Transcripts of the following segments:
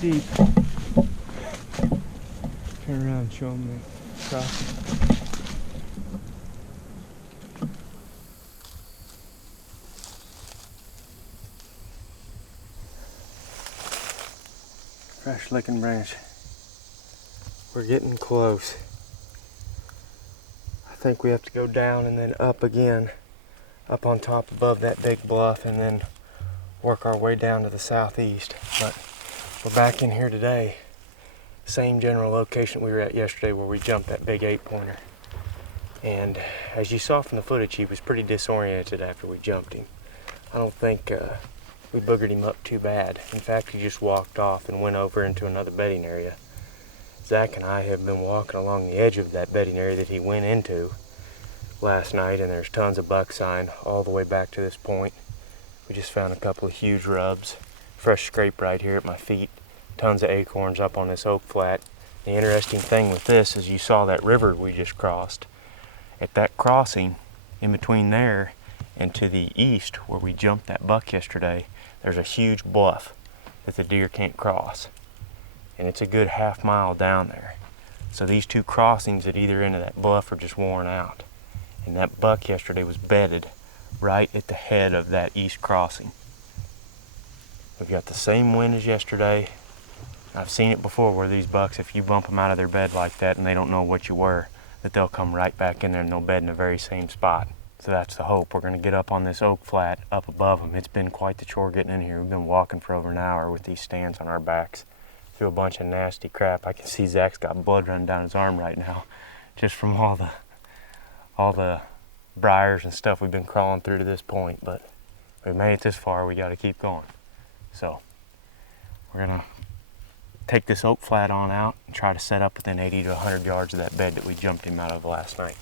steep. Turn around and show them the crossing. Fresh looking branch. We're getting close. I think we have to go down and then up again, up on top above that big bluff, and then work our way down to the southeast. But we're back in here today. Same general location we were at yesterday where we jumped that big 8-pointer. And as you saw from the footage, he was pretty disoriented after we jumped him. I don't think we boogered him up too bad. In fact, he just walked off and went over into another bedding area. Zach and I have been walking along the edge of that bedding area that he went into last night, and there's tons of buck sign all the way back to this point. We just found a couple of huge rubs, fresh scrape right here at my feet, tons of acorns up on this oak flat. The interesting thing with this is you saw that river we just crossed. At that crossing, in between there and to the east where we jumped that buck yesterday, there's a huge bluff that the deer can't cross. And it's a good half-mile down there. So these two crossings at either end of that bluff are just worn out. And that buck yesterday was bedded right at the head of that east crossing. We've got the same wind as yesterday. I've seen it before where these bucks, if you bump them out of their bed like that and they don't know what you were, that they'll come right back in there and they'll bed in the very same spot. So that's the hope. We're going to get up on this oak flat up above them. It's been quite the chore getting in here. We've been walking for over an hour with these stands on our backs through a bunch of nasty crap. I can see Zach's got blood running down his arm right now just from all the briars and stuff we've been crawling through to this point. But we made it this far. We got to keep going. So we're going to take this oak flat on out and try to set up within 80 to 100 yards of that bed that we jumped him out of last night.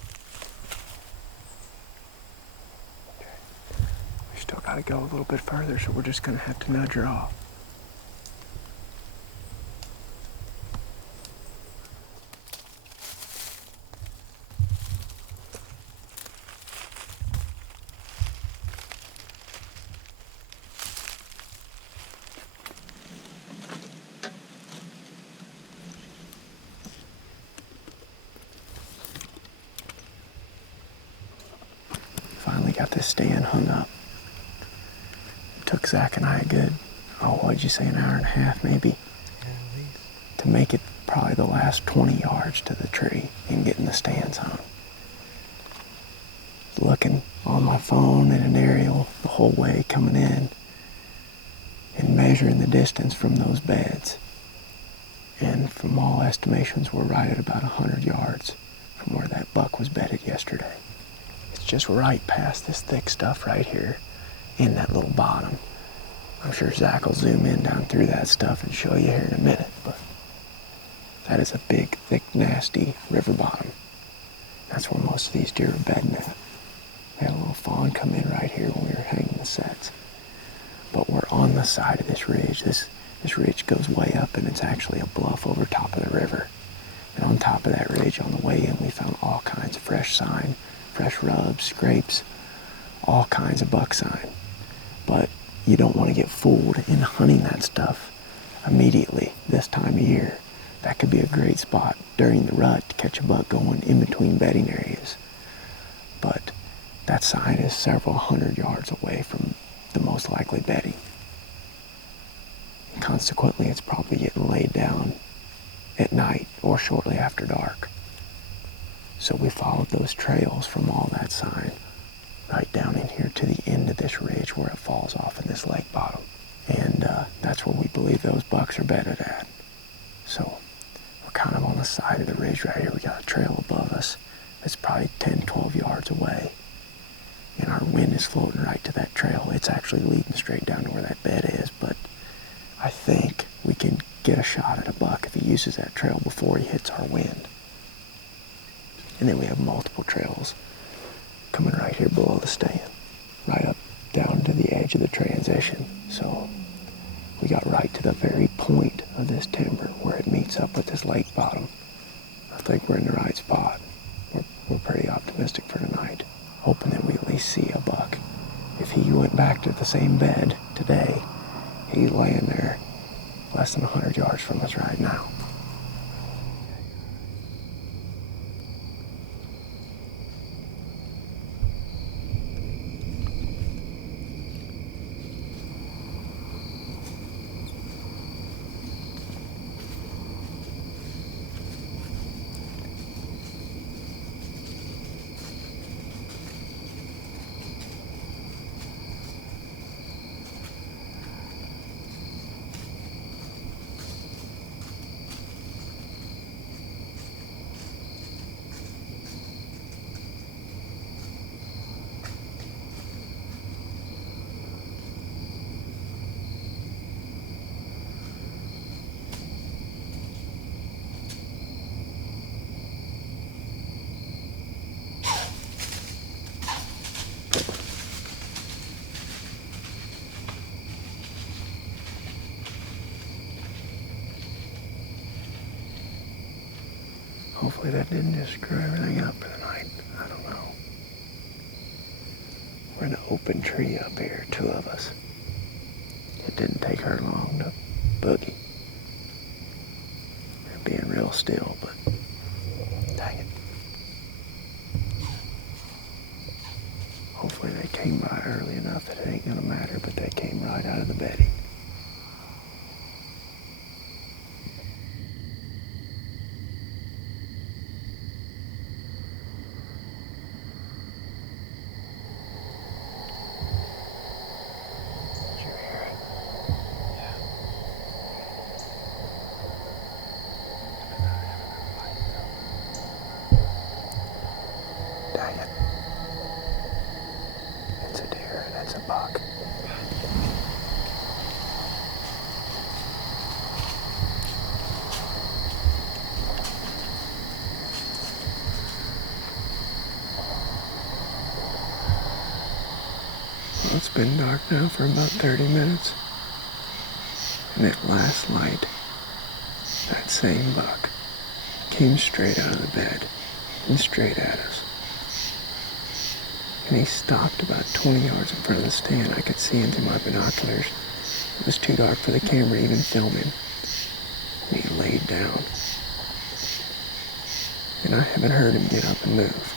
We still got to go a little bit further, so we're just going to have to nudge her off. Finally got this stand hung up. It took Zach and I a good, what'd you say, an hour and a half maybe? Yeah, at least. To make it probably the last 20 yards to the tree and getting the stands hung. Looking on my phone at an aerial the whole way coming in and measuring the distance from those beds. And from all estimations, we're right at about 100 yards from where that buck was bedded yesterday. Just right past this thick stuff right here in that little bottom. I'm sure Zach will zoom in down through that stuff and show you here in a minute, but that is a big, thick, nasty river bottom. That's where most of these deer are bedding at. We had a little fawn come in right here when we were hanging the sets. But we're on the side of this ridge. This ridge goes way up, and it's actually a bluff over top of the river. And on top of that ridge on the way in, we found all kinds of fresh sign, fresh rubs, scrapes, all kinds of buck sign. But you don't want to get fooled in hunting that stuff immediately this time of year. That could be a great spot during the rut to catch a buck going in between bedding areas. But that sign is several hundred yards away from the most likely bedding. And consequently, it's probably getting laid down at night or shortly after dark. So we followed those trails from all that sign right down in here to the end of this ridge where it falls off in this lake bottom. And that's where we believe those bucks are bedded at. So we're kind of on the side of the ridge right here. We got a trail above us that's probably 10, 12 yards away. And our wind is floating right to that trail. It's actually leading straight down to where that bed is, but I think we can get a shot at a buck if he uses that trail before he hits our wind. And then we have multiple trails coming right here below the stand, right up down to the edge of the transition. So we got right to the very point of this timber where it meets up with this lake bottom. I think we're in the right spot. We're pretty optimistic for tonight, hoping that we at least see a buck. If he went back to the same bed today, he's laying there less than 100 yards from us right now. Hopefully that didn't just screw everything up for the night. I don't know. We're in an open tree up here, two of us. It didn't take her long to boogie. They're being real still, but dang it. Hopefully they came by early enough that it ain't gonna matter, but they came right out of the bedding. Dang it. It's a deer and it's a buck. Well, it's been dark now for about 30 minutes. And at last light, that same buck came straight out of the bed and straight at us. And he stopped about 20 yards in front of the stand. I could see him through my binoculars. It was too dark for the camera to even film him. And he laid down. And I haven't heard him get up and move.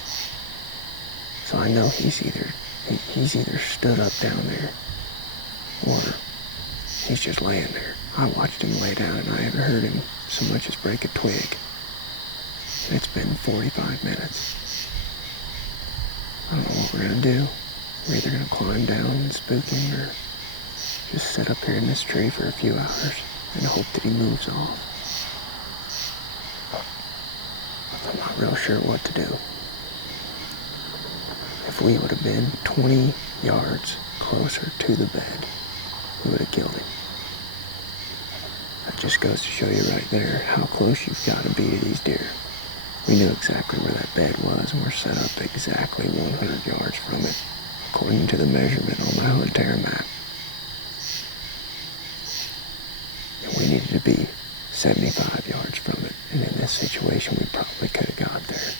So I know he's either stood up down there or he's just laying there. I watched him lay down and I haven't heard him so much as break a twig. And it's been 45 minutes. I don't know what we're gonna do. We're either gonna climb down and spook him or just sit up here in this tree for a few hours and hope that he moves off. I'm not real sure what to do. If we would have been 20 yards closer to the bed, we would have killed him. That just goes to show you right there how close you've got to be to these deer. We knew exactly where that bed was, and we're set up exactly 100 yards from it, according to the measurement on my Huntera map. And we needed to be 75 yards from it, and in this situation, we probably could have got there.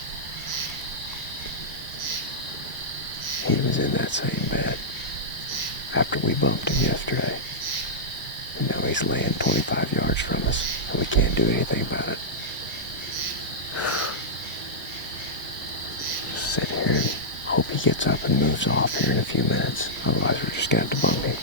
He was in that same bed after we bumped him yesterday. And now he's laying 25 yards from us, and we can't do anything about it. Just sit here and hope he gets up and moves off here in a few minutes. Otherwise, we're just going to have to bump him.